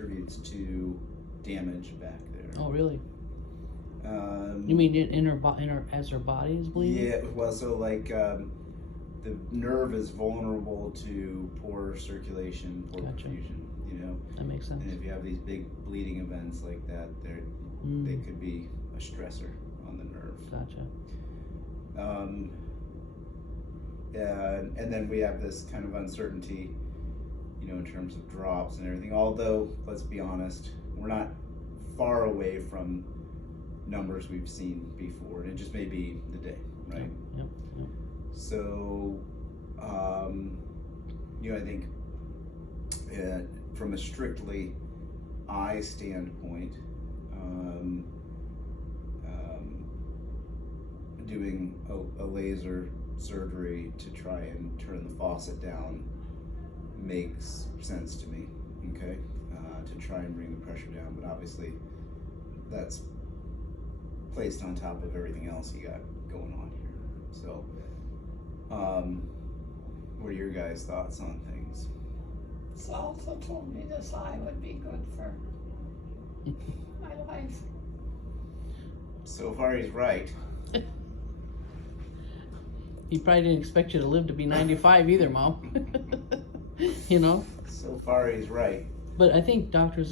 contributes to damage back there. Oh, really? You mean in her as her body is bleeding? Yeah. Well, so like the nerve is vulnerable to poor circulation, poor perfusion. You know. That makes sense. And if you have these big bleeding events like that, they could be a stressor on the nerve. Gotcha. And then we have this kind of uncertainty, you know, in terms of drops and everything. Although, let's be honest, we're not far away from numbers we've seen before. It just may be the day, right? Yep. So, you know, I think from a strictly eye standpoint, doing a laser surgery to try and turn the faucet down makes sense to me, okay? To try and bring the pressure down, but obviously that's placed on top of everything else you got going on here. So, what are your guys' thoughts on things? Salsa told me this eye would be good for my life. So far, he's right. He probably didn't expect you to live to be 95 either, Mom. You know? So far, he's right. But I think Dr.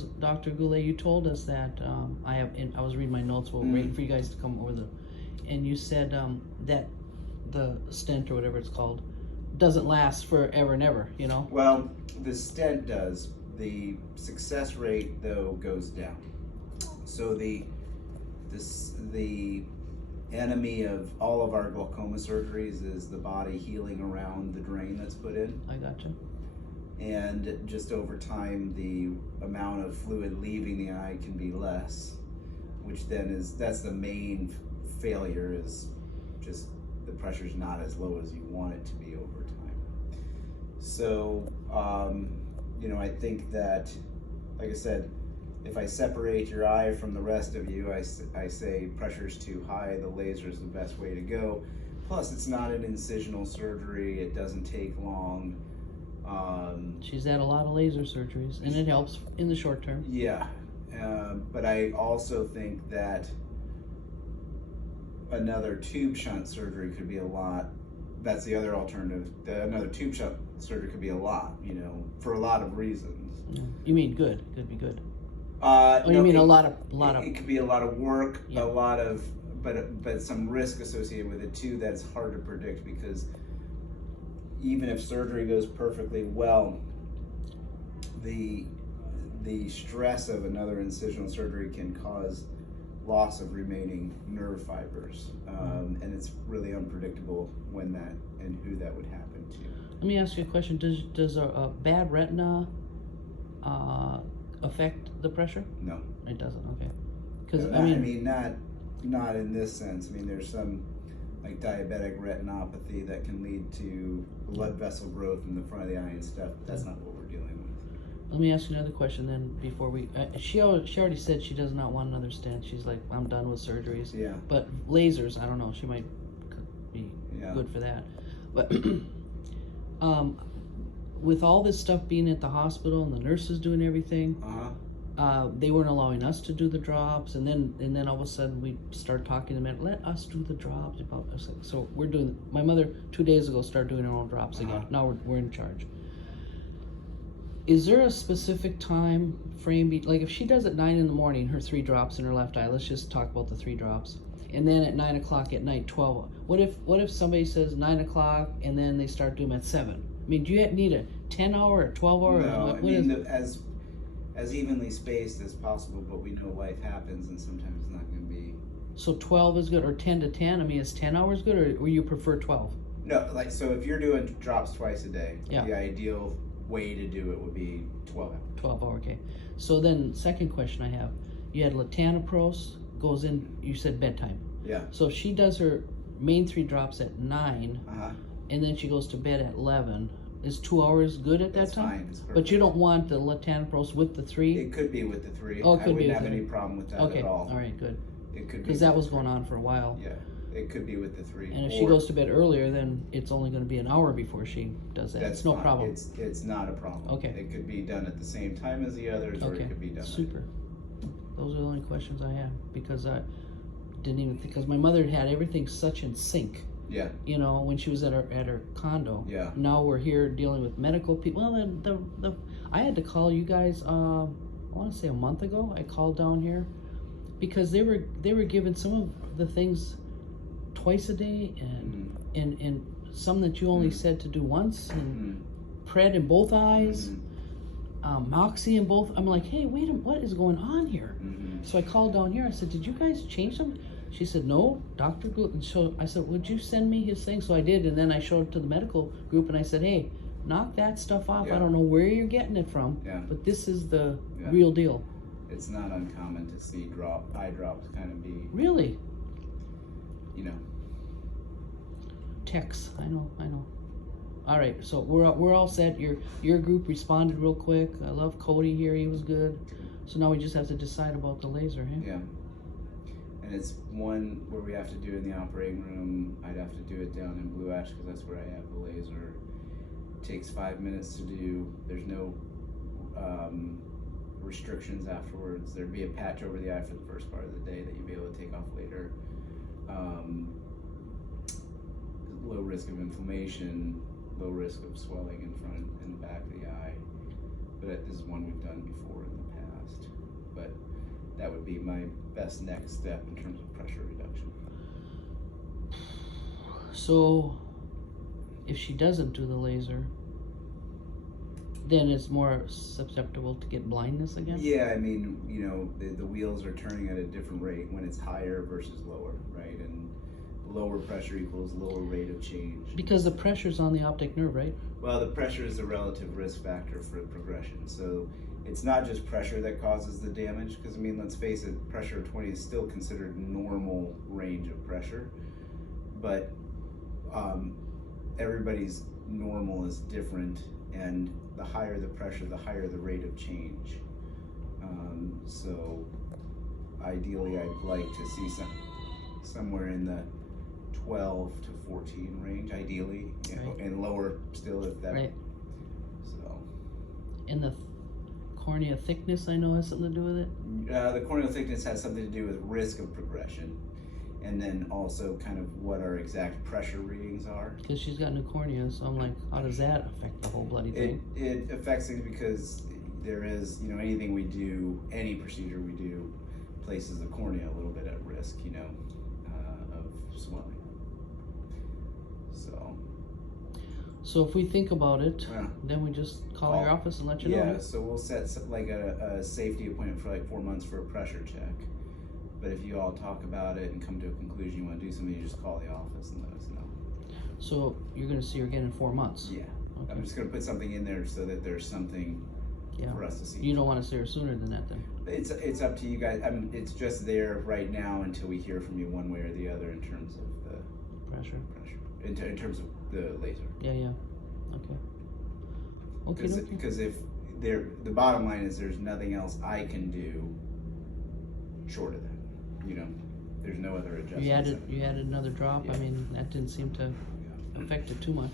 Goulet, you told us that I was reading my notes while waiting for you guys to come over and you said that the stent or whatever it's called doesn't last forever and ever, you know? Well, the stent does. The success rate, though, goes down. So the enemy of all of our glaucoma surgeries is the body healing around the drain that's put in. I gotcha. And just over time, the amount of fluid leaving the eye can be less, which then that's the main failure, is just the pressure's not as low as you want it to be over time. So, you know, I think that, like I said, if I separate your eye from the rest of you, I say pressure's too high, the laser is the best way to go. Plus, it's not an incisional surgery, it doesn't take long. She's had a lot of laser surgeries, and it helps in the short term. Yeah, but I also think that another tube shunt surgery could be a lot. That's the other alternative. Another tube shunt surgery could be a lot, you know, for a lot of reasons. You mean good? Could be good. No, you mean a lot of? It could be a lot of work, yeah. a lot of, but some risk associated with it too. That's hard to predict, because even if surgery goes perfectly well, the stress of another incisional surgery can cause loss of remaining nerve fibers, and it's really unpredictable when that and who that would happen to. Let me ask you a question. Does a bad retina affect the pressure? No, it doesn't. Okay, because no, I mean not in this sense. I mean, there's some like diabetic retinopathy that can lead to blood vessel growth in the front of the eye and stuff. But that's not what we're dealing with. Let me ask you another question then before we... she already said she does not want another stent. She's like, I'm done with surgeries. Yeah. But lasers, I don't know. She might be good for that. But with all this stuff being at the hospital and the nurses doing everything, they weren't allowing us to do the drops. And then all of a sudden we start talking to them, let us do the drops. So we're doing... My mother 2 days ago started doing her own drops again. Now we're in charge. Is there a specific time frame, like if she does at 9 in the morning, her 3 drops in her left eye, let's just talk about the 3 drops, and then at 9 o'clock at night, 12, what if somebody says 9 o'clock and then they start doing them at 7? I mean, do you need a 10 hour or 12 hour? No, I mean, as evenly spaced as possible, but we know life happens and sometimes it's not going to be. So 12 is good, or 10 to 10? I mean, is 10 hours good, or you prefer 12? No, like, so if you're doing drops twice a day, yeah. The ideal way to do it would be 12 hours. 12 hours, okay. So then, second question I have, you had latanoprost, goes in, you said bedtime. Yeah. So if she does her main 3 drops at 9, and then she goes to bed at 11, is 2 hours good at that time? Fine. It's perfect. But you don't want the latanoprost with the 3? It could be with the 3. Oh, it could I be wouldn't have with any problem with that okay. at all. All right, good. It could be. Because that was going on for a while. Yeah. It could be with the 3. And if she goes to bed earlier, then it's only going to be an hour before she does that. That's It's no fine. problem. It's not a problem. Okay. It could be done at the same time as the others, or Okay, it could be done. super. Those are the only questions I have, because I didn't even think, because my mother had everything such in sync. Yeah. You know, when she was at her condo. Yeah. Now we're here dealing with medical people. Well, I had to call you guys. I want to say a month ago. I called down here because they were given some of the things twice a day, and some that you only said to do once, and Pred in both eyes, Moxie in both. I'm like, hey, wait a minute, what is going on here? So I called down here. I said, did you guys change them? She said, no, Dr. Goulet. And so I said, would you send me his thing? So I did, and then I showed it to the medical group, and I said, hey, knock that stuff off. Yeah. I don't know where you're getting it from, Yeah. but this is the Yeah. real deal. It's not uncommon to see eye drops kind of be, Really? you know. Tex, I know. All right, so we're all set. Your group responded real quick. I love Cody here; he was good. So now we just have to decide about the laser, huh? Yeah. And it's one where we have to do it in the operating room. I'd have to do it down in Blue Ash because that's where I have the laser. It takes 5 minutes to do. There's no restrictions afterwards. There'd be a patch over the eye for the first part of the day that you'd be able to take off later. Low risk of inflammation, low risk of swelling in front and the back of the eye. But this is one we've done before in the past. But that would be my best next step in terms of pressure reduction. So, if she doesn't do the laser, then it's more susceptible to get blindness again? Yeah, I mean, you know, the wheels are turning at a different rate when it's higher versus lower, right? And lower pressure equals lower rate of change. Because the pressure's on the optic nerve, right? Well, the pressure is a relative risk factor for progression. So it's not just pressure that causes the damage, because I mean, let's face it, pressure of 20 is still considered normal range of pressure, but everybody's normal is different, and the higher the pressure, the higher the rate of change. So ideally, I'd like to see somewhere in the 12 to 14 range, ideally, you know, Right. and lower still if that. Right. So. And the cornea thickness, I know, has something to do with it? The corneal thickness has something to do with risk of progression, and then also kind of what our exact pressure readings are. Because she's got new cornea, so I'm like, how does that affect the whole bloody thing? It affects things because there is, you know, anything we do, any procedure we do, places the cornea a little bit at risk, you know, of swelling. So if we think about it, Yeah. then we just call your office and let you know. Yeah, so we'll set like a safety appointment for like 4 months for a pressure check. But if you all talk about it and come to a conclusion you want to do something, you just call the office and let us know. So you're going to see her again in 4 months? Yeah. Okay. I'm just going to put something in there so that there's something for us to see. You don't want to see her sooner than that then? It's up to you guys. I mean, it's just there right now until we hear from you one way or the other in terms of the Pressure? in terms of the laser. Yeah. Okay. Because if the bottom line is there's nothing else I can do short of that. You know, there's no other adjustments. You added another drop. Yeah. I mean, that didn't seem to affect it too much.